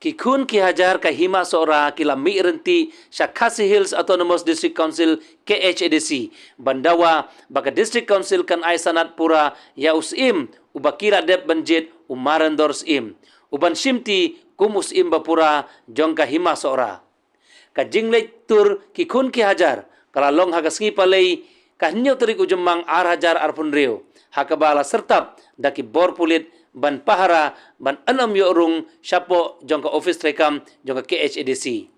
Kikun ki hajar ka hima sora kila mi renti sa Khasi Hills Autonomous District Council KHADC bandawa baka District Council kan ay sanat pura ya usim ubakira dep banjit umaran dors im uban simti kumus im bapura jong ka hima sora ka jinglek tur kikun ki hajar kalalong hagasngi palay kahnyo terik ujemang ar hajar arpun reo hakabala sertap daki bor pulit ban pahara ban anam yorung syapo jongka office rekam jongka KHADC.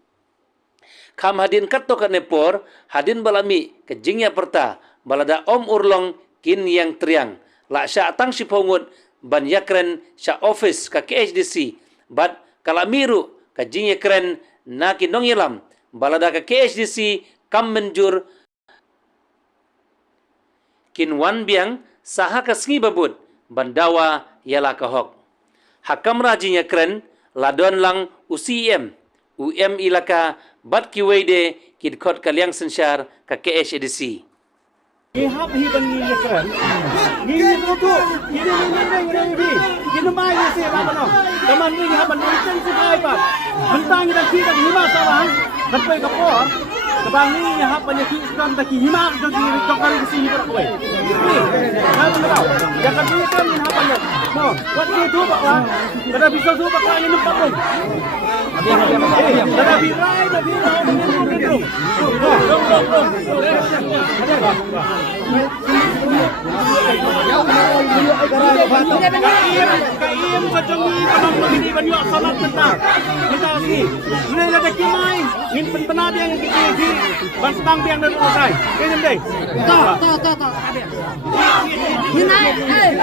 Kam hadin kato ka nepor hadin balami ke jingya perta balada om urlong kin yang triang la sya tang sipongut ban yakren sya office ka KHADC bat kalamiru ka jingya kren na kinong yelam balada ka KHADC kam menjur kinwan biang saha ka sngi babut bandawa ialah kahok. Hakam rajinya keren, ladon lang UCM, UM ilaka bat kiwede kidkot kaliang sensyar ka KHADC. Ihap hiban ni keren. Ni tutu, ni ni mai ni se ba no. Taman ni haban ni ten se bai pa. Mentang ni ki ka hima sawang, sampai ka por. Kabang ni hap pa ni ki skam ta ki hima ka ki kokari ki sini per koi. Ha benar. Ya kan ni kan ni hap ni. No, wat ni tu pak lah. Kada bisa tu pak ni nempat pun. Kada birai, kada birai. Kaiem kajami kanang begini banyu salat bentar. Kita lagi. Ini ada kimai. Ini penpenade yang kiki ban setang biang dari usai. Ini deh. Tak. Ini naik. Naik.